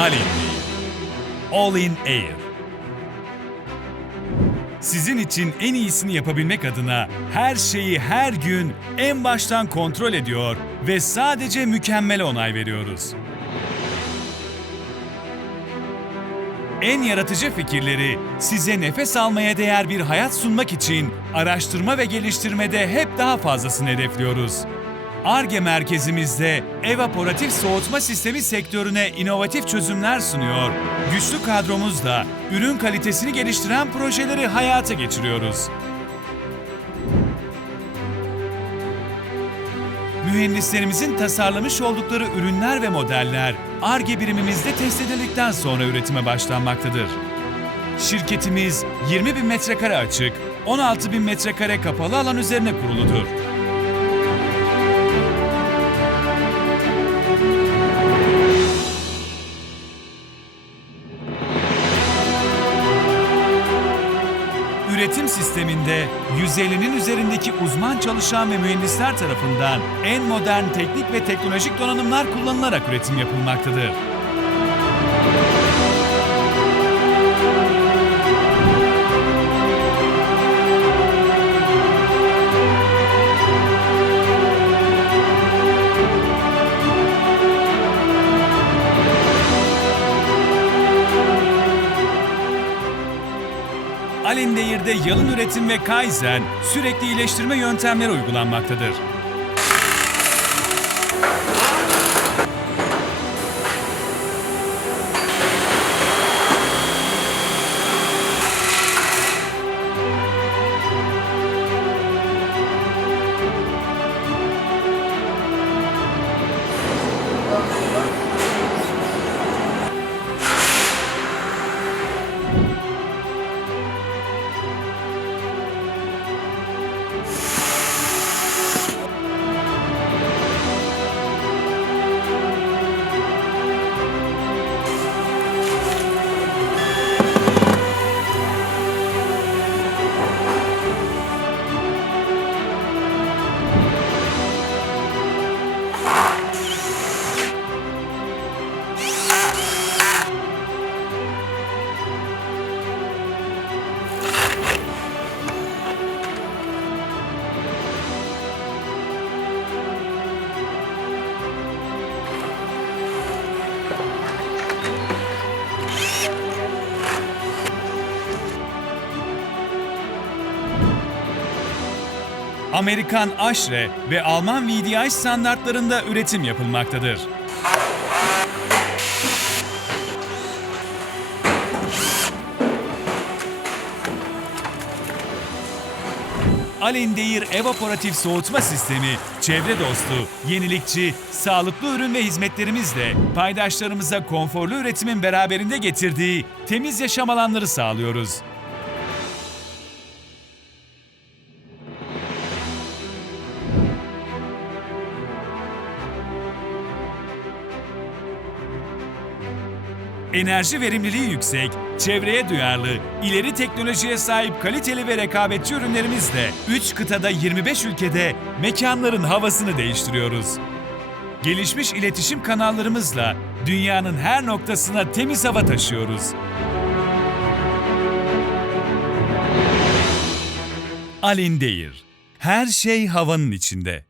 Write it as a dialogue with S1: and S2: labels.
S1: Alin All in Air. Sizin için en iyisini yapabilmek adına her şeyi her gün en baştan kontrol ediyor ve sadece mükemmele onay veriyoruz. En yaratıcı fikirleri size nefes almaya değer bir hayat sunmak için araştırma ve geliştirmede hep daha fazlasını hedefliyoruz. ARGE merkezimizde evaporatif soğutma sistemi sektörüne inovatif çözümler sunuyor. Güçlü kadromuzla ürün kalitesini geliştiren projeleri hayata geçiriyoruz. Mühendislerimizin tasarlamış oldukları ürünler ve modeller ARGE birimimizde test edildikten sonra üretime başlanmaktadır. Şirketimiz 20 bin metrekare açık, 16 bin metrekare kapalı alan üzerine kuruludur. Üretim sisteminde 150'nin üzerindeki uzman çalışan ve mühendisler tarafından en modern teknik ve teknolojik donanımlar kullanılarak üretim yapılmaktadır. Alindeir'de yalın üretim ve Kaizen sürekli iyileştirme yöntemleri uygulanmaktadır. Amerikan AŞRE ve Alman VDI standartlarında üretim yapılmaktadır. Alindeir evaporatif soğutma sistemi, çevre dostu, yenilikçi, sağlıklı ürün ve hizmetlerimizle paydaşlarımıza konforlu üretimin beraberinde getirdiği temiz yaşam alanları sağlıyoruz. Enerji verimliliği yüksek, çevreye duyarlı, ileri teknolojiye sahip kaliteli ve rekabetçi ürünlerimizle 3 kıtada 25 ülkede mekanların havasını değiştiriyoruz. Gelişmiş iletişim kanallarımızla dünyanın her noktasına temiz hava taşıyoruz. Alindeir. Her şey havanın içinde.